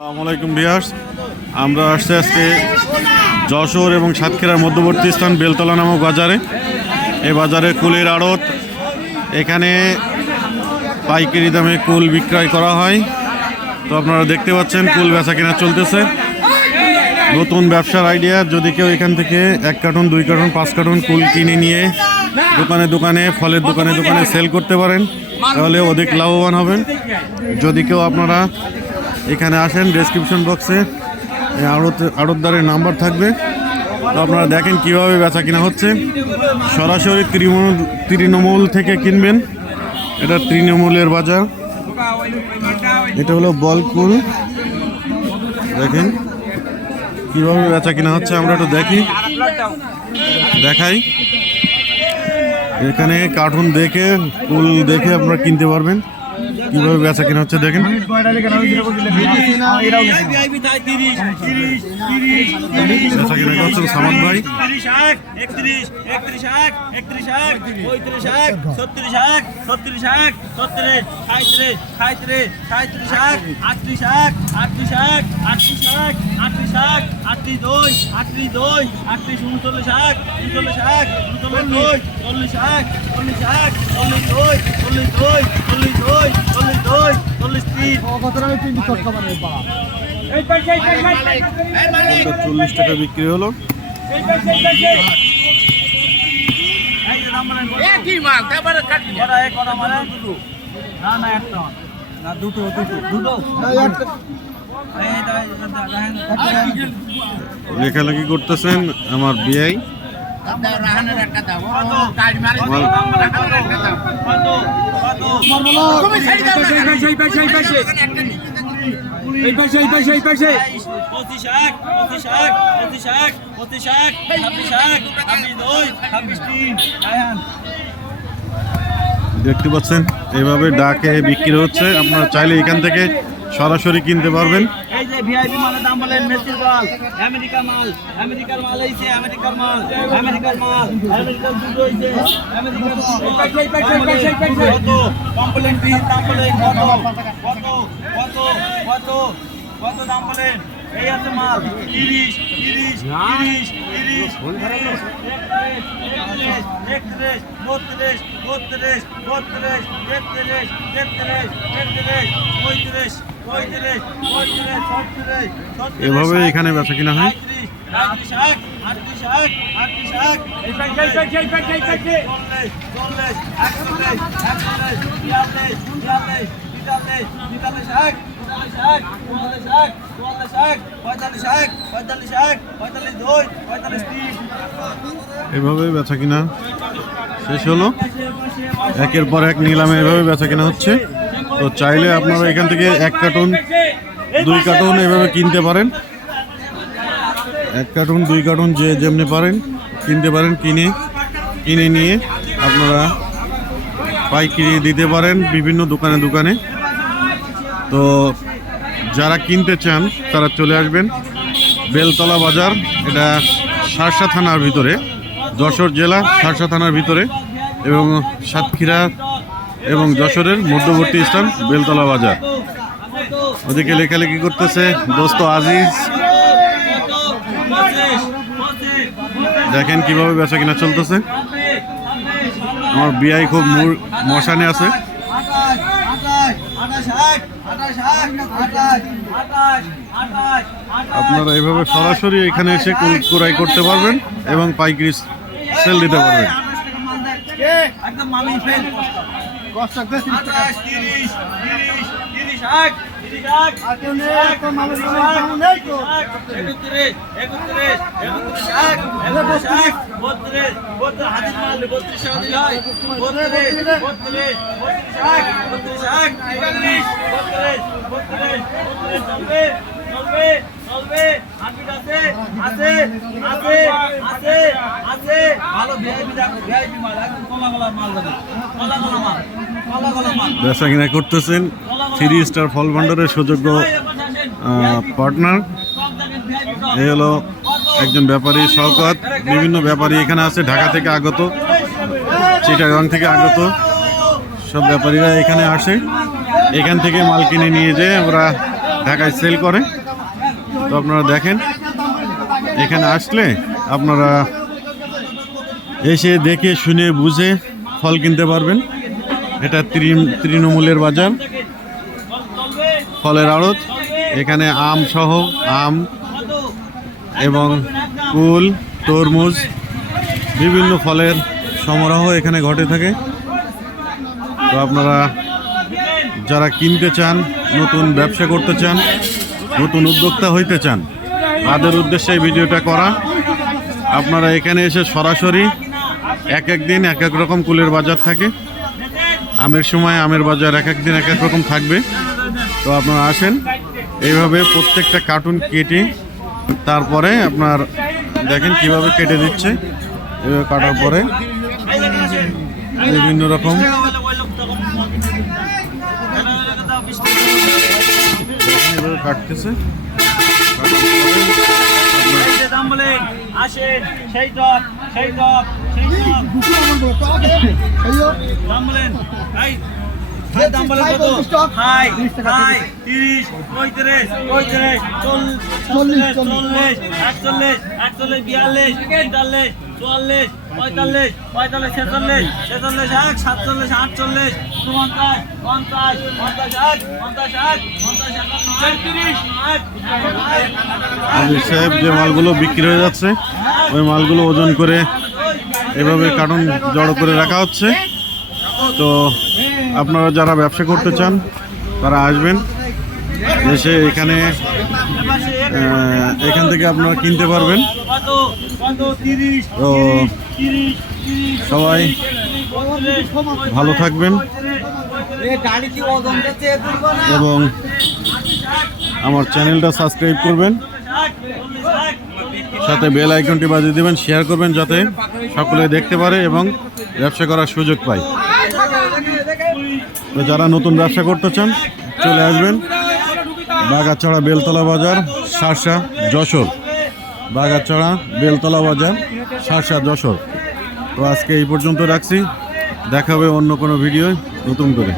আসসালামু আলাইকুম বিয়ার্স আমরা আসছি আজকে যশোর এবং সাতক্ষীরার মধ্যবর্তী স্থান বেলতলা নামক বাজারে। এই বাজারে কুলের আড়ত। এখানে পাইকারি দামে কুল বিক্রয় করা হয়। তো আপনারা দেখতে পাচ্ছেন, কুল বেচা কেনা চলতেছে। নতুন ব্যবসার আইডিয়া যদি কেউ এখান থেকে এক কার্টুন, দুই কার্টুন, পাঁচ কার্টুন কুল কিনে নিয়ে দোকানে দোকানে, ফলের দোকানে দোকানে সেল করতে পারেন, তাহলে অধিক লাভবান হবেন। যদি কেউ আপনারা এখানে আসেন ডেসক্রিপশন বক্সে আড়ত আড়তদারের নাম্বার থাকবে। তো আপনারা দেখেন কীভাবে বেচা কিনা হচ্ছে। সরাসরি তৃণমূল তৃণমূল থেকে কিনবেন। এটা তৃণমূলের বাজার। এটা হলো বলকুল। দেখেন কীভাবে বেচা কিনা হচ্ছে, আমরা একটু দেখি। দেখাই। এখানে কার্টুন দেখে, কুল দেখে আপনারা কিনতে পারবেন। কীভাবে বেচা কিনা হচ্ছে দেখেন বেচা ভাই আটত্রিশ দুই আটত্রিশ আটত্রিশ চল্লিশ এক চল্লিশ দুই চল্লিশ দুই চল্লিশ দুই চল্লিশ টাকা বিক্রি হলো দুটো। লেখালেখি করতেছেন আমার বিআই কত? দাম বলেন কত? কত? কত? পঁচিশ এক, পঁচিশ এক, পঁচিশ এক, পঁচিশ এক, ছাব্বিশ এক, ছাব্বিশ দুই, ছাব্বিশ তিন। দেখতে পাচ্ছেন এইভাবে ডাকে বিক্রি হচ্ছে আপনারা চাইলে এখান থেকে সরাসরি কিনতে পারবেন যে ভিআইপি মালের দাম বলেন মেসির মাল আমেরিকার মাল আমেরিকার মাল হইছে আমেরিকার মাল আমেরিকার মাল আমেরিকার দুধ হইছে কত? কমপ্লেন ফি দাম বলেন কত? কত? কত? কত? কত দাম বলেন? এই আছে মাল তিরিশ তিরিশ তিরিশ তিরিশ একত্রিশ একত্রিশ বত্রিশ বত্রিশ বত্রিশ তেত্রিশ তেত্রিশ তেত্রিশ পঁয়ত্রিশ এভাবে এখানে বেচা কিনা হয়? এভাবে বেচা কিনা? শেষ হলো? একের পর এক নিলামে এভাবে বেচা কিনা হচ্ছে। তো চাইলে আপনারা এখান থেকে এক কার্টুন, দুই কার্টুন এভাবে কিনতে পারেন। এক কার্টুন, দুই কার্টুন যে যেমনি পারেন কিনতে পারেন, কিনে কিনে নিয়ে আপনারা পাইকারি দিতে পারেন বিভিন্ন দোকানে দোকানে। তো যারা কিনতে চান, তারা চলে আসবেন বেলতলা বাজার। এটা সারসা থানার ভিতরে, যশোর জেলা সারসা থানার ভিতরে এবং সাতক্ষীরা এবং যশোরের মধ্যবর্তী স্থান বেলতলা বাজার। ওদিকে লেখালেখি করতেছে দোস্ত আজিজ। দেখেন কীভাবে বেচা কিনা চলতেছে। আমার বিআই খুব মুর- মশানে আছে। আপনারা এইভাবে সরাসরি এখানে এসে ক্রয় করতে পারবেন এবং পাইকারি সেল দিতে পারবেন। একদম মামি আঠাশ তিরিশ তিরিশ এক একত্রিশ একত্রিশ একত্রিশ এক একত্রিশ এক বত্রিশ বত্রিশ হাতির মারলে হয় বত্রিশ বত্রিশ বত্রিশ বত্রিশ এক বত্রিশ বত্রিশ বত্রিশ বত্রিশ চলবে চলবে হাতির আছে আছে আছে আছে আছে ভালো ভিআইপি ভিআইপি মাল একদম কলা কলা মাল কলা কলা বেচা কিনা করতেছেন থ্রি স্টার ফল ভান্ডারের সুযোগ্য পার্টনার। এই হলো একজন ব্যাপারী শওকত। বিভিন্ন ব্যাপারী এখানে আছে, ঢাকা থেকে আগত, চিটাগাং থেকে আগত। সব ব্যাপারীরা এখানে আসে। এখান থেকে মাল কিনে নিয়ে যেয়ে ওরা ঢাকায় সেল করে। তো আপনারা দেখেন, এখানে আসলে আপনারা এসে দেখে, শুনে, বুঝে ফল কিনতে পারবেন। এটা তৃণ- তৃণমূলের বাজার। ফলের আড়ত। এখানে আম সহ আম এবং কুল, তরমুজ, বিভিন্ন ফলের সমারোহ এখানে ঘটে থাকে। তো আপনারা যারা কিনতে চান, নতুন ব্যবসা করতে চান, নতুন উদ্যোক্তা হইতে চান, তাদের উদ্দেশ্যে এই ভিডিওটা করা। আপনারা এখানে এসে সরাসরি এক এক দিন এক এক রকম কুলের বাজার থাকে। আমের সময়, আমের বাজার এক এক দিন এক এক রকম থাকবে। তো আপনারা আসেন। এইভাবে প্রত্যেকটা কার্টুন কেটে তারপরে আপনার দেখেন কীভাবে কেটে দিচ্ছে। এভাবে কাটার পরে বিভিন্ন রকম। কাটতেছে। আসে সেই টক সেই দাম বলেন এই এই দাম বলেন কত? হাই হাই তিরিশ পঁয়ত্রিশ পঁয়ত্রিশ চল্লিশ চল্লিশ একচল্লিশ একচল্লিশ বিয়াল্লিশ তেতাল্লিশ চুয়াল্লিশ পঁয়তাল্লিশ পঁয়তাল্লিশ ছেচল্লিশ ছেচল্লিশ এক সাতচল্লিশ আটচল্লিশ পঞ্চাশ পঞ্চাশ পঞ্চাশ এক পঞ্চাশ এক পঞ্চাশ এক ছত্রিশ। এক আমির সাহেব যে মালগুলো বিক্রি হয়ে যাচ্ছে ওই মালগুলো ওজন করে এভাবে কার্টুন জড়ো করে রাখা হচ্ছে। তো আপনারা যারা ব্যবসা করতে চান তারা আসবেন। এসে এখানে এখান থেকে আপনারা কিনতে পারবেন। তো সবাই ভালো থাকবেন। এবং আমার চ্যানেলটা সাবস্ক্রাইব করবেন। সাথে বেল আইকনটি বাজিয়ে দেবেন শেয়ার করবেন যাতে সকলে দেখতে পারে এবং ব্যবসা করার সুযোগ পায়। তো যারা নতুন ব্যবসা করতে চান, চলে আসবেন। বাগাছড়া বেলতলা বাজার, শার্শা, যশোর। বাগাছড়া বেলতলা বাজার, শার্শা, যশোর। তো আজকে এই পর্যন্ত রাখছি। দেখা হবে অন্য কোনো ভিডিও নতুন করে।